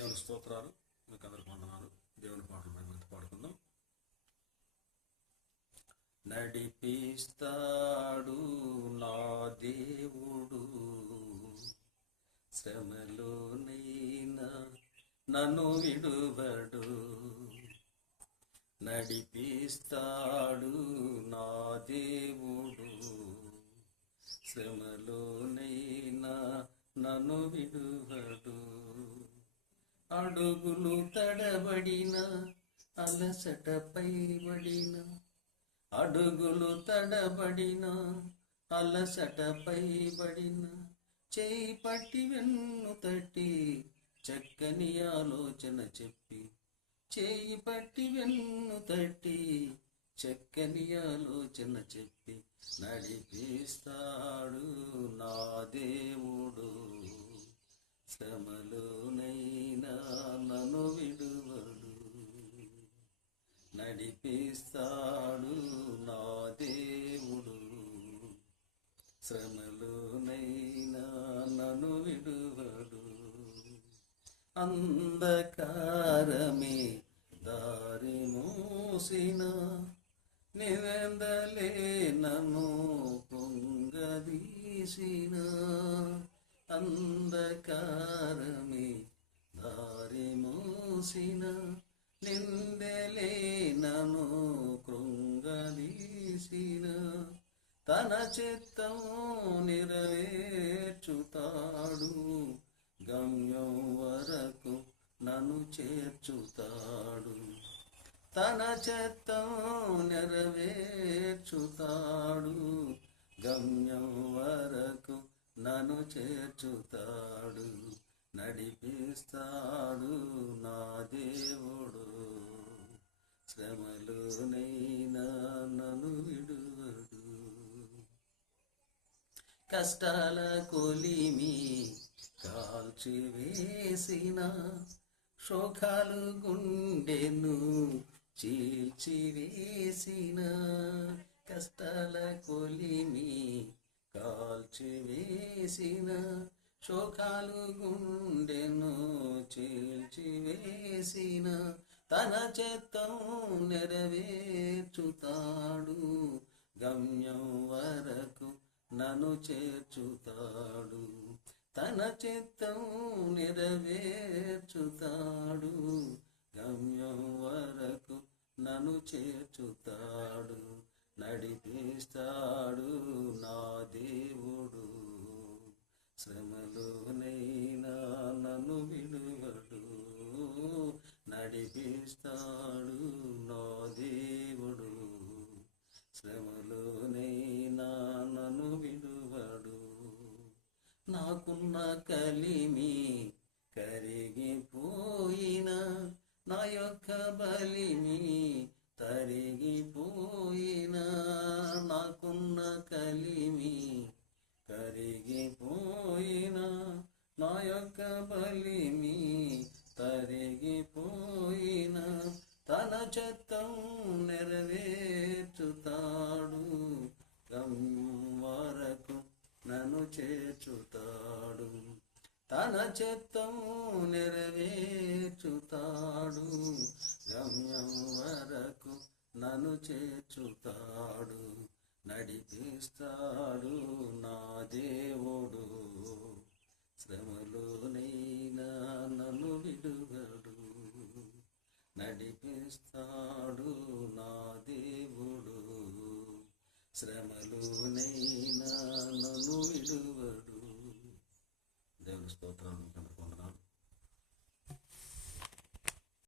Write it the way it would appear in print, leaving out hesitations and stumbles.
దేవుని స్తోత్రాలు. మీకు అందరికి వందనాలు. దేవుని పాటలు మేము పాడుకుందాం. నడిపిస్తాడు నా దేవుడు, శ్రమలోనైనా నన్ను విడువడు. నడిపిస్తాడు నా దేవుడు, శ్రమలోనైనా నన్ను విడువడు. అడుగులు తడబడిన, అలసటపై పడిన, అడుగులు తడబడిన, అలసటపై పడిన, చేయి పట్టి వెన్ను తట్టి చక్కని ఆలోచన చెప్పి, చేయి పట్టి వెన్ను తట్టి చక్కని ఆలోచన చెప్పి, నడిపిస్తాడు నా దేవుడు, శ్రమలోనైనా నన్ను విడువడు. నడిపిస్తాడు నా దేవుడు, శ్రమలోనైనా నన్ను విడువడు. అంధకారమే దారి మూసిన, నిరందలే నన్ను పొంగదీసిన. అంధకారమే దారి మూసిన, నిందలే నన్ను కృంగదీసిన. తన చిత్తం నెరవేర్చుతాడు, గమ్యం వరకు నన్ను చేర్చుతాడు. తన చిత్తం నెరవేర్చుతాడు, గమ్యం వరకు నన్ను చేర్చుతాడు. నడిపిస్తాడు నా దేవుడు, శ్రమలోనైనా నన్ను విడువడు. కష్టాల కొలిమి కాల్చివేసిన, శోకాలు గుండెను చీల్చివేసిన. కష్టాల కొలిమి కాల్చివేసిన, శోకాలు గుండెను చీల్చివేసిన. తన చిత్తం నెరవేర్చుతాడు, గమ్యం వరకు నన్ను చేర్చుతాడు. తన చిత్తం నెరవేర్చుతాడు, గమ్యం వరకు నన్ను చేర్చుతాడు. నడిపిస్తాడు నా దేవుడు, శ్రమలోనైనా నన్ను విడువడు. నడిపిస్తాడు నా దేవుడు, శ్రమలోనైనా నన్ను విడువడు. నాకున్న కలిమి కరిగిపోయిన, నా యొక్క బలిమి తరిగిపోయిన. నాకున్న కలిమి కరిగిపోయిన, నా యొక్క బలిమి తరిగిపోయిన. తన చిత్తం నెరవేర్చుతాడు, గమ్యం వరకు నన్ను చేర్చుతాడు. తన చిత్తం నెరవేర్చుతాడు, గమ్యం వరకు నన్ను చేర్చుతాడు. నడిపిస్తాడు నా దేవుడు, శ్రమలోనైనా నన్ను విడువడు. నడిపిస్తాడు నా దేవుడు, శ్రమలోనైనా నన్ను విడువడు. దేవుని స్తోత్రాలు.